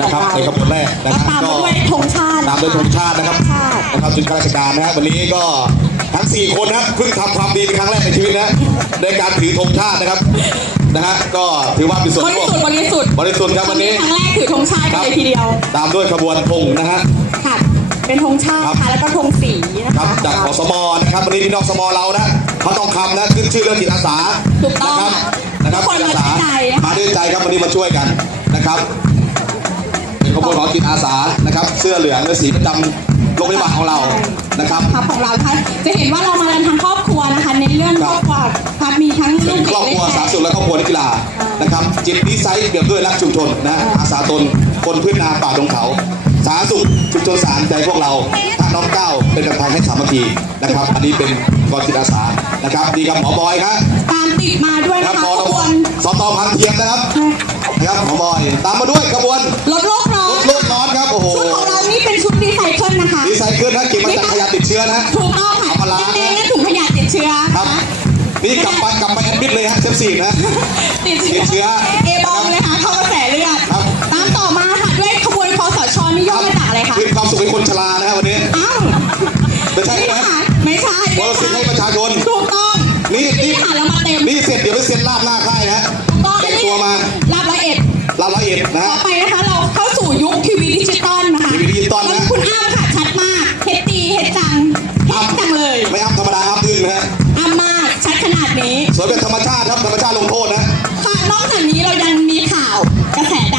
นะครับของในเราขบวนแรกนะแล้วครับตามมาด้วยธงชาติตามด้วยธงชาตินะครับชาตินะครับชุดข้าราชการนะครับวันนี้ก็ทั้ง 4 คนนะครับเพิ่งทำความดีเป็นครั้งแรกในชีวิตนะในการถือธงชาตินะครับนะฮะก็ถือว่าเป็นส่วนบร่ริวมสุทธิ์บริสุทธิ์บริสุทธิ์ครับวันนี้ครั้งแรกถือธงชาติกันเลยทีเดียว ตามด้วยขบวนธงนะฮะค่ะเป็นธงชาติครับค่ะแล้วก็ธงสีนะครัคะบจากอสมนะครับวันนี้พี่น้องสมเรานะเขาต้องคำนะขึ้นชื่อเรื่องจิตอาสาถูกต้องนะครับนะครับทุกคนจิตอาสามาด้วยใจนะคะมาด้วยใจครับวันนี้มาช่วยกันนะครับ เป็นขบวนของจิตอาสานะครับ เสื้อเหลืองและสีประจำโรงพยาบาลของเรานะครับครับของเราค่ะจะเห็นว่าเรามากันทั้งครอบครัวนะคะในเรื่องครอบครัวครับมีทั้งลูเป็นกครอบครัวเด็กสาธารณสุขเล็กและครอบครัวนักกีฬานะครับ จิตนิสัยเปี่ยมด้วยรักชุมชนนะอาสาตนคนพื้นนาป่าดงเขาสาธารณสุขชุมชนสารใจพวกเราถ้าน้องก้าวเป็นประธานให้สามัคคีนะครับ อันนี้เป็นกองจิตอาสานะครับดีกับหมอบอยครับตามติดมาด้วยนะคนะรับคะมอขบวนสตพันเทียมนะครับนะ ครับหมอบอย ตามมาด้วยขบวนรถโลกร้อรนถโลกร้อนครับโอ้โหชุดของเรานี่เป็นชุดรีไซเคิลนะคะ ดีไซน์เคลื่อนนะเก็บมาจากขยะติดเชื้อนะ ถูกต้องค่ะเอามาล้าง เองและถุงขยะติดเชื้อครับ นะนี่กลับไปกลับไปแอดมิดเลยฮะเซฟซีนะ ติดติดเชื้อเอบอลเลยค่ะเข้ากระแสเลือดครับ ตามต่อมาค่ะด้วยขบวนคอสชนี่ย่อมาจากอะไรคะคืนความสุขให้คนชรานะครับวันนี้ อ้าวไม่ใช่นี่ไหมค่ะไม่ใช่วรสิทธิ์ให้ประชาชน ถูกต้องนี่นี่ค่ะแล้วมาเต็ม นี่เสร็จเดี๋ยวไปเซ็นลาบหน้าค่าย จิตนะต่อไปนะคะเราเข้าสู่ยุคทีวีดิจิตอลนะคะทีวีดิจิตอลนะ คุณอ้ามค่ะชัดมากเฮดตีเฮดจังเฮดจังเลย ไม่อ้าธรรมดาอ้ามพึ่งนะฮะอ้ามากชัดขนาดนี้ สวยเป็นธรรมชาติครับธรรมชาติลงโทษนะค่ะนอกจากนี้เรายังมีข่าวกระแสด